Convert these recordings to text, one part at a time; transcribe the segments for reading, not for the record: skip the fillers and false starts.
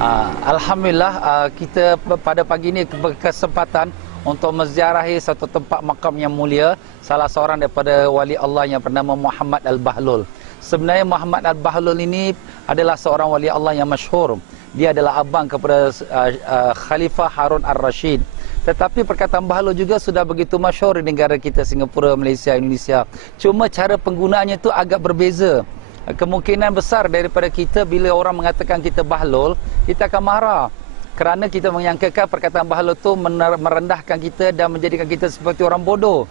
Alhamdulillah, kita pada pagi ini berkesempatan untuk menziarahi satu tempat makam yang mulia, salah seorang daripada wali Allah yang bernama Muhammad Al-Bahlul. Sebenarnya Muhammad Al-Bahlul ini adalah seorang wali Allah yang masyhur. Dia adalah abang kepada Khalifah Harun Ar-Rashid. Tetapi perkataan Bahlul juga sudah begitu masyhur di negara kita, Singapura, Malaysia, Indonesia. Cuma cara penggunaannya itu agak berbeza. Kemungkinan besar daripada kita bila orang mengatakan kita bahlul, kita akan marah kerana kita menyangkakan perkataan bahlul itu merendahkan kita dan menjadikan kita seperti orang bodoh.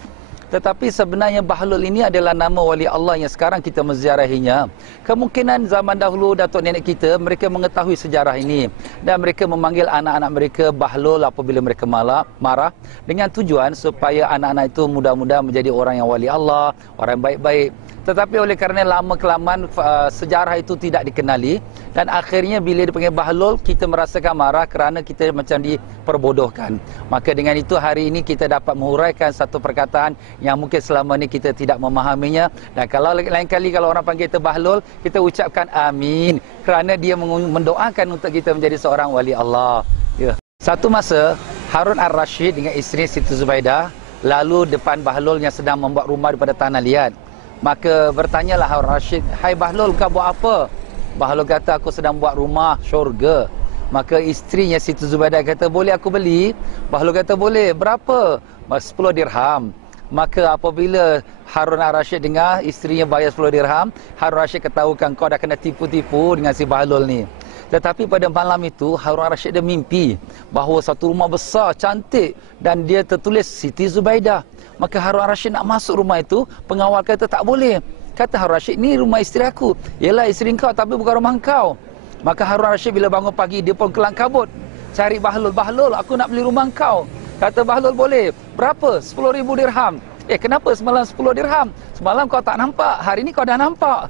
Tetapi sebenarnya bahlul ini adalah nama wali Allah yang sekarang kita menziarahinya. Kemungkinan zaman dahulu datuk nenek kita, mereka mengetahui sejarah ini dan mereka memanggil anak-anak mereka bahlul apabila mereka marah dengan tujuan supaya anak-anak itu mudah-mudahan menjadi orang yang wali Allah, orang yang baik-baik. Tetapi oleh kerana lama-kelamaan sejarah itu tidak dikenali dan akhirnya bila dipanggil bahlul, kita merasakan marah kerana kita macam diperbodohkan. Maka dengan itu hari ini kita dapat menguraikan satu perkataan yang mungkin selama ini kita tidak memahaminya. Dan kalau lain kali kalau orang panggil kita bahlul, kita ucapkan amin kerana dia mendoakan untuk kita menjadi seorang wali Allah. Ya. Satu masa Harun Ar-Rashid dengan isteri Siti Zubaidah lalu depan bahlul yang sedang membuat rumah daripada tanah liat. Maka bertanyalah Harun Rashid, "Hai Bahlul, kau buat apa?" Bahlul kata, "Aku sedang buat rumah syurga." Maka isterinya Siti Zubaidah kata, "Boleh aku beli?" Bahlul kata, "Boleh." "Berapa?" 10 dirham. Maka apabila Harun Ar-Rashid dengar isterinya bayar 10 dirham, Harun Rashid ketahukan, kau dah kena tipu-tipu dengan si Bahlul ni. Tetapi pada malam itu Harun Ar-Rashid dia mimpi bahawa satu rumah besar, cantik dan dia tertulis Siti Zubaidah. Maka Harun Ar-Rashid nak masuk rumah itu, pengawal kata tak boleh. Kata Harun Ar-Rashid, "Ni rumah isteri aku." "Yalah, isteri kau tapi bukan rumah kau." Maka Harun Ar-Rashid bila bangun pagi dia pun kelang kabut cari Bahlul. "Bahlul, aku nak beli rumah kau." Kata Bahlul, "Boleh." "Berapa?" 10,000 dirham. Kenapa semalam 10 dirham? Semalam kau tak nampak, hari ni kau dah nampak."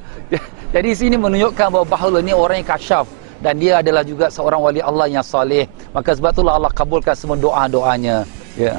Jadi sini menunjukkan bahawa Bahlul ni orang yang kasyaf dan dia adalah juga seorang wali Allah yang soleh. Maka sebab itulah Allah kabulkan semua doa-doanya. Ya.